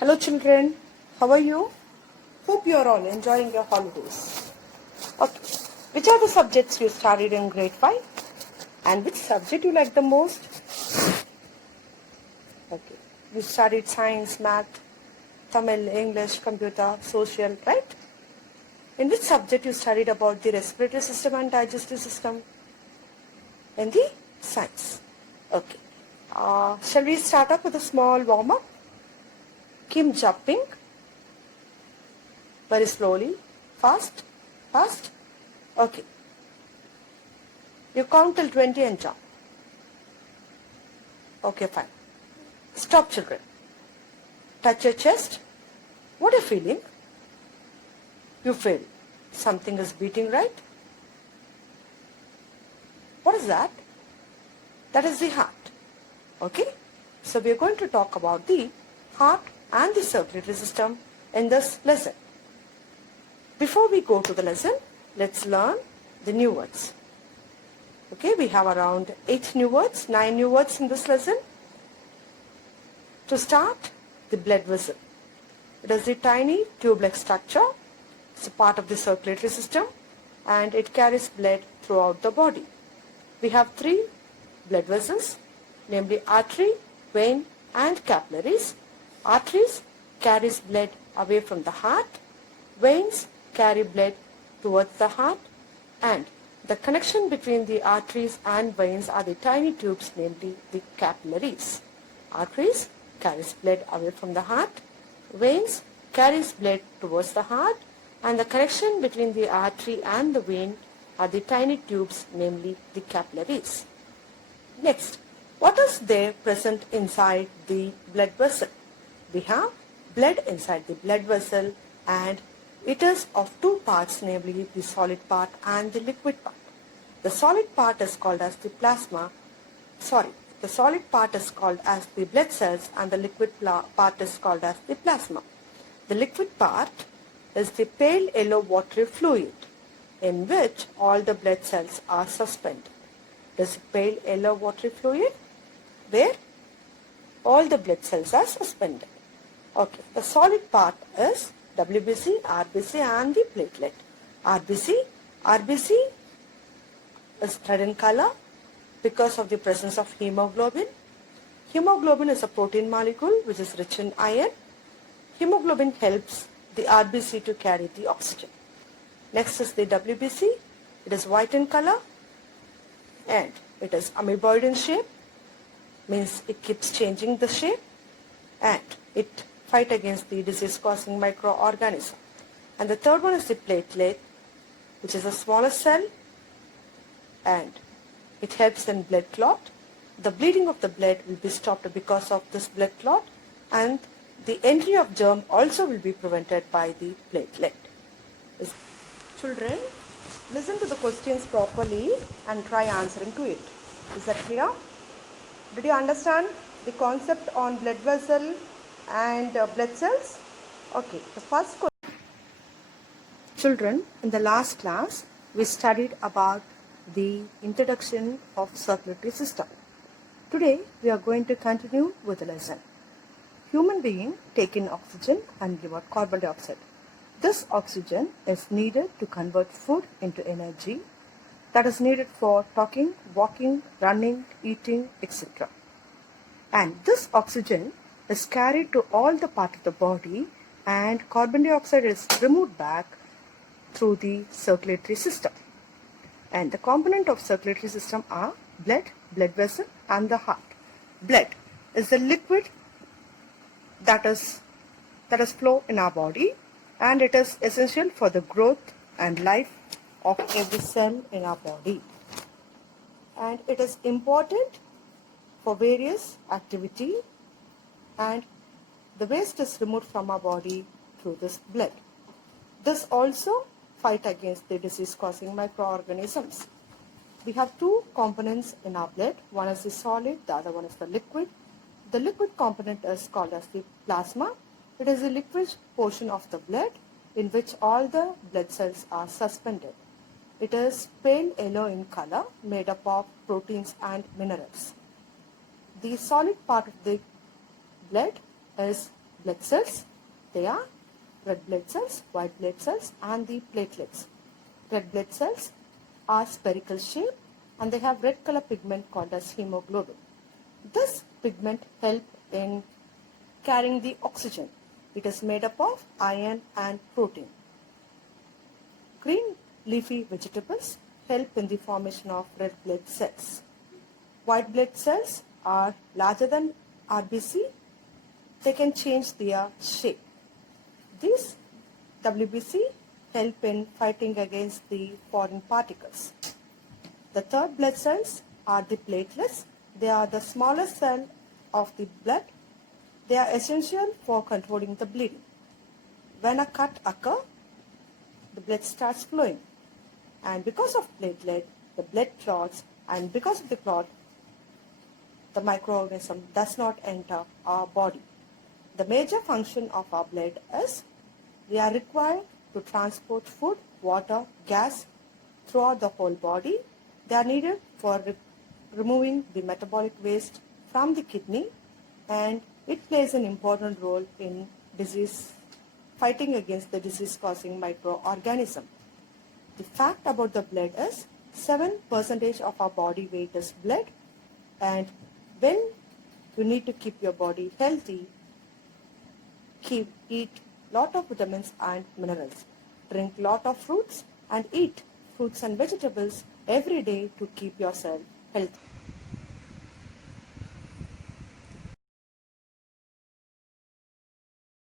Hello children, how are you? Hope you are all enjoying your holidays. Okay, which are the subjects you studied in grade 5? And which subject you like the most? Okay, you studied science, math, Tamil, English, computer, social, right? In which subject you studied about the respiratory system and digestive system? In the science. Okay. Shall we start up with a small warm-up? Keep jumping very slowly, fast, fast. Okay. You count till 20 and jump. Okay, fine. Stop, children. Touch your chest. What are you feeling? You feel something is beating, right? What is that? That is the heart. Okay? So we are going to talk about the heart and the circulatory system in this lesson. Before we go to the lesson, let's learn the new words. Okay, we have around 8 new words, 9 new words in this lesson. To start, the blood vessel. It is a tiny tube-like structure. It's a part of the circulatory system and it carries blood throughout the body. We have 3 blood vessels, namely artery, vein and capillaries. Arteries carries blood away from the heart. Veins carry blood towards the heart, and the connection between the arteries and veins are the tiny tubes, namely the capillaries. Arteries carries blood away from the heart. Veins carries blood towards the heart, and the connection between the artery and the vein are the tiny tubes, namely the capillaries. Next, what is there present inside the blood vessel? We have blood inside the blood vessel, and it is of 2 parts, namely the solid part and the liquid part. The solid part is called as the the solid part is called as the blood cells and the liquid part is called as the plasma. The liquid part is the pale yellow watery fluid in which all the blood cells are suspended. This pale yellow watery fluid where all the blood cells are suspended. Okay, the solid part is WBC, RBC and the platelet. RBC is red in color because of the presence of hemoglobin. Hemoglobin is a protein molecule which is rich in iron. Hemoglobin helps the RBC to carry the oxygen. Next is the WBC. It is white in color and it is amoeboid in shape, means it keeps changing the shape, and it fight against the disease-causing microorganism. And the third one is the platelet, which is a smaller cell, and it helps in blood clot. The bleeding of the blood will be stopped because of this blood clot, and the entry of germ also will be prevented by the platelet. Children, listen to the questions properly and try answering to it. Is that clear? Did you understand the concept on blood vessel and blood cells? Okay, the first question. Children, in the last class, we studied about the introduction of circulatory system. Today, we are going to continue with the lesson. Human being take in oxygen and give out carbon dioxide. This oxygen is needed to convert food into energy that is needed for talking, walking, running, eating, etc. And this oxygen is carried to all the parts of the body and carbon dioxide is removed back through the circulatory system. And the component of circulatory system are blood, blood vessel and the heart. Blood is the liquid that is flow in our body, and it is essential for the growth and life of every cell in our body. And it is important for various activity, and the waste is removed from our body through this blood. This also fight against the disease-causing microorganisms. We have 2 components in our blood. One is the solid, the other one is the liquid. The liquid component is called as the plasma. It is the liquid portion of the blood in which all the blood cells are suspended. It is pale yellow in color, made up of proteins and minerals. The solid part of the blood is blood cells. They are red blood cells, white blood cells, and the platelets. Red blood cells are spherical shape and they have red color pigment called as hemoglobin. This pigment helps in carrying the oxygen. It is made up of iron and protein. Green leafy vegetables help in the formation of red blood cells. White blood cells are larger than RBC. They can change their shape. These WBC help in fighting against the foreign particles. The third blood cells are the platelets. They are the smallest cell of the blood. They are essential for controlling the bleeding. When a cut occurs, the blood starts flowing. And because of platelet, the blood clots, and because of the clot, the microorganism does not enter our body. The major function of our blood is they are required to transport food, water, gas throughout the whole body. They are needed for removing the metabolic waste from the kidney, and it plays an important role in fighting against the disease-causing microorganism. The fact about the blood is 7% of our body weight is blood, and when you need to keep your body healthy, eat lot of vitamins and minerals, drink lot of fruits, and eat fruits and vegetables every day to keep yourself healthy.